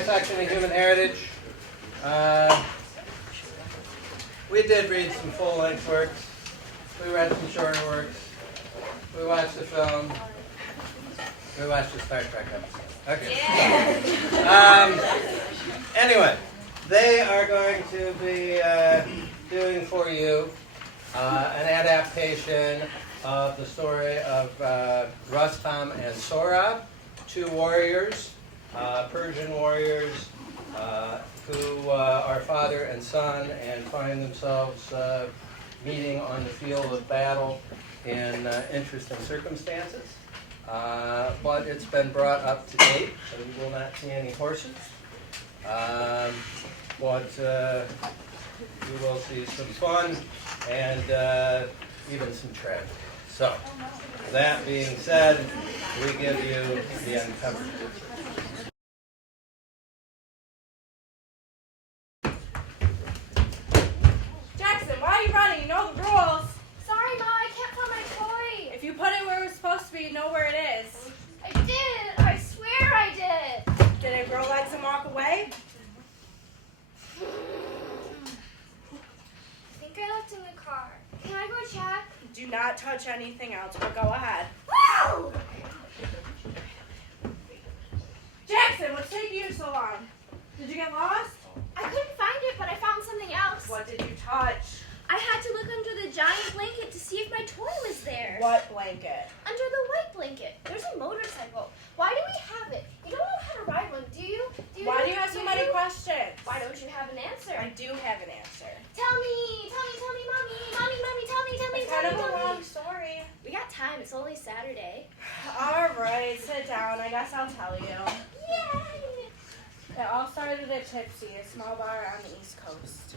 my section of human heritage. We did read some full-length works. We read some shorter works. We watched the film. We watched the Star Trek episode. Okay. Anyway, they are going to be doing for you an adaptation of the story of Rustam and Sohrab, two warriors, Persian warriors, who are father and son and find themselves meeting on the field of battle in interesting circumstances. But it's been brought up to date, so you will not see any horses. But you will see some fun and even some tragedy. So, that being said, we give you the Uncovered. Jackson, why are you running? You know the rules. Sorry, Ma, I can't find my toy. If you put it where it was supposed to be, you know where it is. I did. I swear I did. Did it grow legs and walk away? I think I left in the car. Can I go check? Do not touch anything else, but go ahead. Woo! Jackson, what's taking you so long? Did you get lost? I couldn't find it, but I found something else. What did you touch? I had to look under the giant blanket to see if my toy was there. What blanket? Under the white blanket. There's a motorcycle. Why do we have it? You don't know how to ride one, do you? Why do you have so many questions? Why don't you have an answer? I do have an answer. Tell me, Mommy. Mommy, tell me, It's kind of a long story. We got time. It's only Saturday. All right, sit down. I guess I'll tell you. Yay! It all started at Tipsy, a small bar on the East Coast.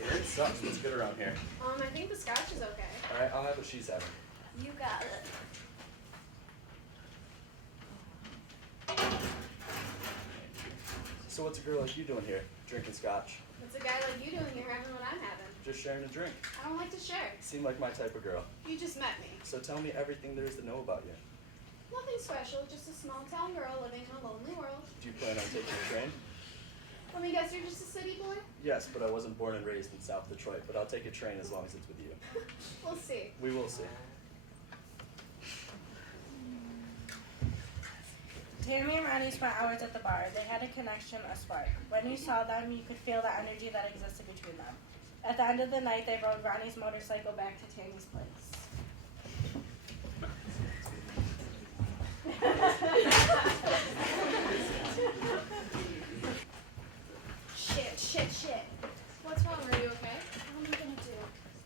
It sucks. What's good around here? I think the scotch is okay. All right, I'll have what she's having. You got it. So what's a girl like you doing here, drinking scotch? What's a guy like you doing here having what I'm having? Just sharing a drink. I don't like to share. Seem like my type of girl. You just met me. So tell me everything there is to know about you. Nothing special, just a small town girl living in a lonely world. Do you plan on taking a train? Let me guess, you're just a city boy? Yes, but I wasn't born and raised in South Detroit, but I'll take a train as long as it's with you. We'll see. We will see. Tammy and Ronnie spent hours at the bar. They had a connection, a spark. When you saw them, you could feel the energy that existed between them. At the end of the night, they rode Ronnie's motorcycle back to Tammy's place. Shit. What's wrong? Are you okay? What am I gonna do?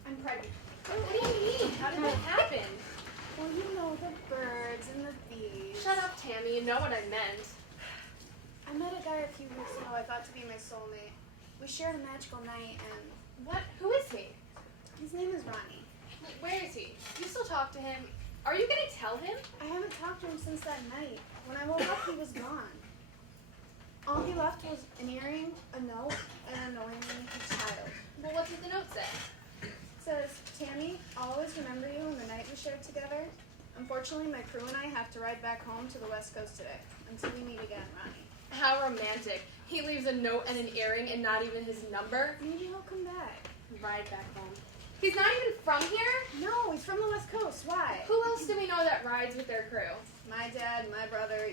I'm pregnant. What do you mean? How did that happen? Well, you know, the birds and the bees. Shut up, Tammy. You know what I meant. I met a guy a few weeks ago I thought to be my soulmate. We shared a magical night and What? Who is he? his name is Ronnie. Where is he? You still talk to him? Are you gonna tell him? I haven't talked to him since that night. When I woke up, he was gone. All he left was an earring, a note, and annoyingly, his child. Well, what did the note say? It says, Tammy, I'll always remember you and the night we shared together. Unfortunately, my crew and I have to ride back home to the West Coast today. Until we meet again, Ronnie. How romantic. He leaves a note and an earring and not even his number. Maybe he'll come back. Ride back home. He's not even from here? No, he's from the West Coast. Why? Who else do we know that rides with their crew? My dad, my brother,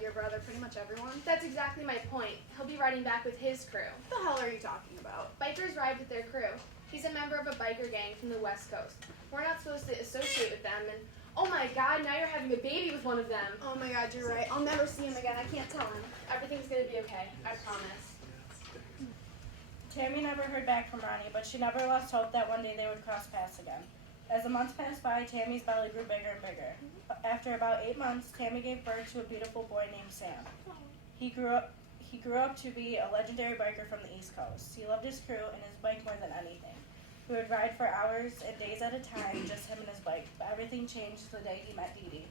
your brother, pretty much everyone. What That's exactly my point. He'll be riding back with his crew. the hell are you talking about? Bikers ride with their crew. He's a member of a biker gang from the West Coast. We're not supposed to associate with them, and oh my god, now you're having a baby with one of them. Oh my god, you're right. I'll never see him again. I can't tell him. Everything's gonna be okay. I promise. Tammy never heard back from Ronnie, but she never lost hope that one day they would cross paths again. As the months passed by, Tammy's belly grew bigger and bigger. After about 8 months, Tammy gave birth to a beautiful boy named Sam. He grew up to be a legendary biker from the East Coast. He loved his crew and his bike more than anything. He would ride for hours and days at a time, just him and his bike. But everything changed the day he met Dee Dee.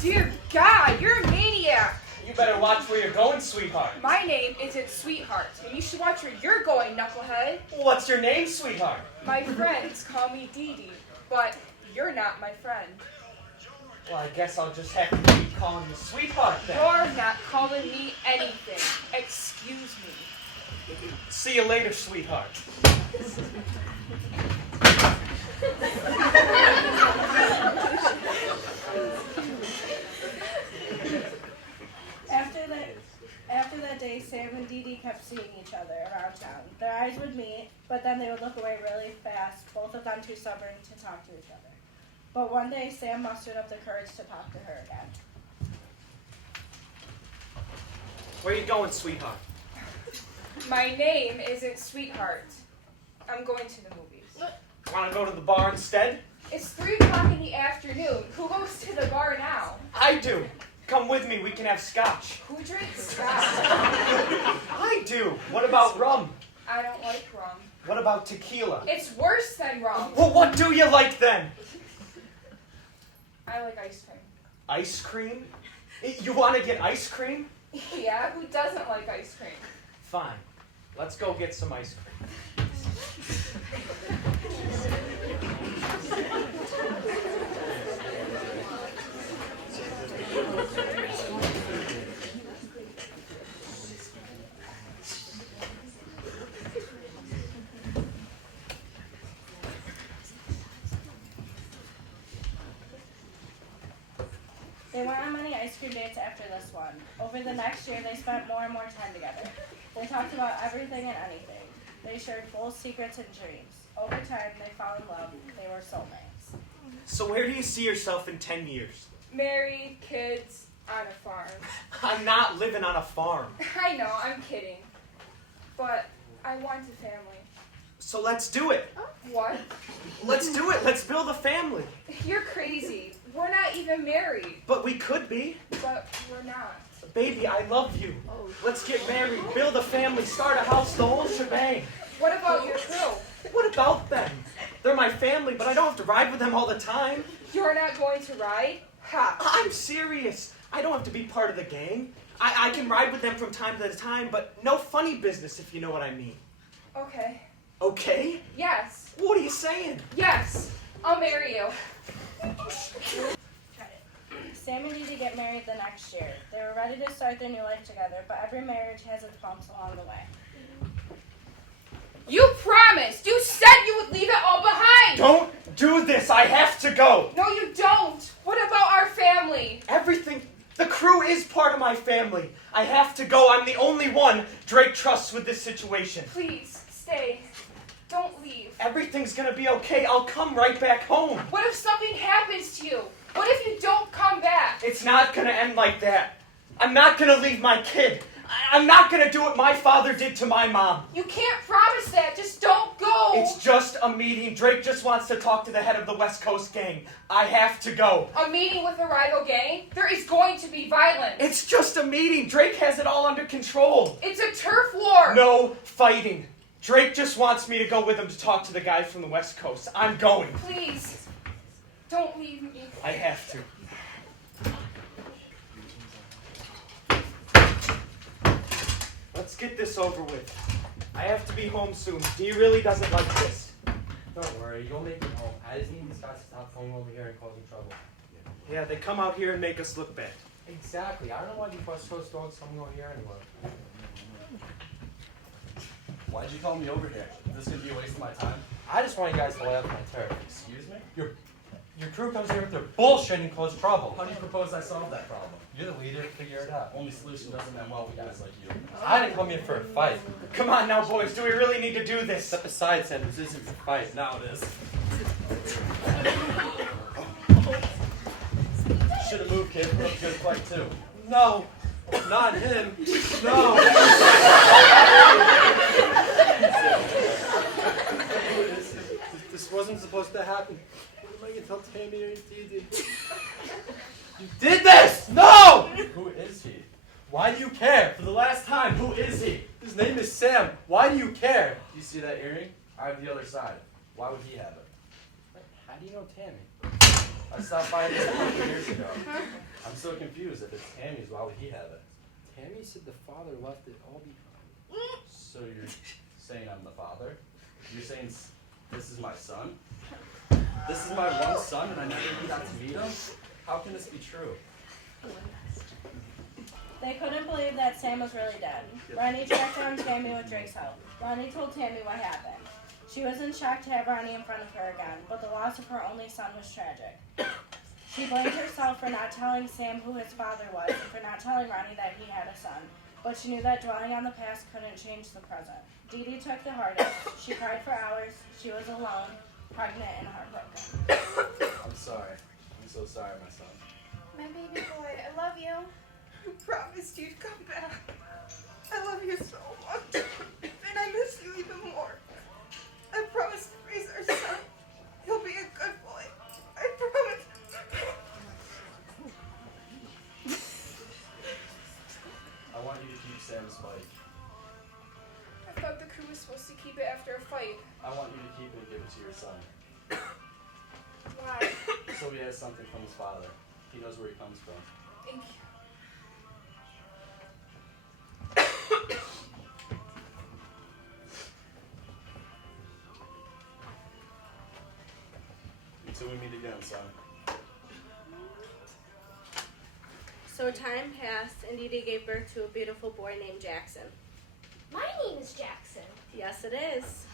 Dear God, you're a maniac! You better watch where you're going, sweetheart. My name isn't Sweetheart, and you should watch where you're going, knucklehead. What's your name, sweetheart? My friends call me Dee Dee, but you're not my friend. Well, I guess I'll just have to keep calling you sweetheart then. You're not calling me anything. Excuse me. See you later, sweetheart. After that day, Sam and Dee Dee kept seeing each other around town. Their eyes would meet, but then they would look away really fast, both of them too stubborn to talk to each other. But one day, Sam mustered up the courage to talk to her again. Where are you going, sweetheart? My name isn't Sweetheart. I'm going to the movies. Want to go to the bar instead? It's 3 o'clock in the afternoon. Who goes to the bar now? I do. Come with me, we can have scotch. Who drinks scotch? I do. What about rum? I don't like rum. What about tequila? It's worse than rum. Well, what do you like then? I like ice cream. Ice cream? You want to get ice cream? Yeah, who doesn't like ice cream? Fine. Let's go get some ice cream. They went on many ice cream dates after this one. Over the next year, they spent more and more time together. They talked about everything and anything. They shared full secrets and dreams. Over time, they fell in love. They were soulmates. So where do you see yourself in 10 years? Married, kids, on a farm. I'm not living on a farm. I know, I'm kidding. But I want a family. So let's do it. What? Let's do it. Let's build a family. You're crazy. We're not even married. But we could be. But we're not. Baby, I love you. Let's get married, build a family, start a house, the whole shebang. What about your crew? What about them? They're my family, but I don't have to ride with them all the time. You're not going to ride? Ha! I'm serious. I don't have to be part of the gang. I can ride with them from time to time, but no funny business, if you know what I mean. Okay. Okay? Yes. What are you saying? Yes. I'll marry you. Sam and Dee Dee get married the next year. They were ready to start their new life together, but every marriage has its bumps along the way. You promised! You said you would leave it all behind! Don't do this. I have to go. No, you don't! What about our family? Everything. The crew is part of my family. I have to go. I'm the only one Drake trusts with this situation. Please, stay. Don't leave. Everything's gonna be okay. I'll come right back home. What if something happens to you? What if you don't come back? It's not gonna end like that. I'm not gonna leave my kid. I'm not gonna do what my father did to my mom. You can't promise that. Just don't go. It's just a meeting. Drake just wants to talk to the head of the West Coast gang. I have to go. A meeting with a rival gang? There is going to be violence. It's just a meeting. Drake has it all under control. It's a turf war. No fighting. Drake just wants me to go with him to talk to the guy from the West Coast. I'm going. Please, don't leave me. I have to. Let's get this over with. I have to be home soon. Dee really doesn't like this. Don't worry, you'll make it home. I just need these guys to stop coming over here and causing trouble. Yeah, they come out here and make us look bad. Exactly. I don't know why these West Coast dogs coming over here anyway. Why'd you call me over here? Is this gonna be a waste of my time? I just want you guys to lay off my turf. Excuse me? Your crew comes here with their bullshit and cause trouble. How do you propose I solve that problem? You're the leader, figure it out. Only solution doesn't end well with guys like you. I didn't come here for a fight. Come on now, boys. Do we really need to do this? Step aside, Sam. This isn't a fight. Now it is. Should have moved, kid. Put up a good fight, too. No, not him. No. This wasn't supposed to happen. What am I going to tell Tammy or Dee Dee? You did this! No! Who is he? Why do you care? For the last time, who is he? His name is Sam. Why do you care? You see that earring? I have the other side. Why would he have it? How do you know Tammy? I stopped by this a couple years ago. I'm so confused. If it's Tammy's, why would he have it? Tammy said the father left it all behind. So you're saying I'm the father? You're saying this is my son? This is my one son and I never even got to meet him? How can this be true? They couldn't believe that Sam was really dead. Ronnie tracked down Tammy with Drake's help. Ronnie told Tammy what happened. She was in shock to have Ronnie in front of her again, but the loss of her only son was tragic. She blamed herself for not telling Sam who his father was and for not telling Ronnie that he had a son, but she knew that dwelling on the past couldn't change the present. Dee Dee took the hardest. She cried for hours. She was alone, pregnant, and heartbroken. I'm sorry. I'm so sorry, my son. My baby boy, I love you. I promised you'd come back. I love you so much. And I miss you even more. I promise to raise our son. He'll be a good boy. I promise. I want you to keep Sam's bike. I thought the crew was supposed to keep it after a fight. I want you to keep it and give it to your son. Why? So he has something from his father. He knows where he comes from. Thank you. Until we meet again, son. So time passed, and Dee Dee gave birth to a beautiful boy named Jackson. My name is Jackson. Yes, it is.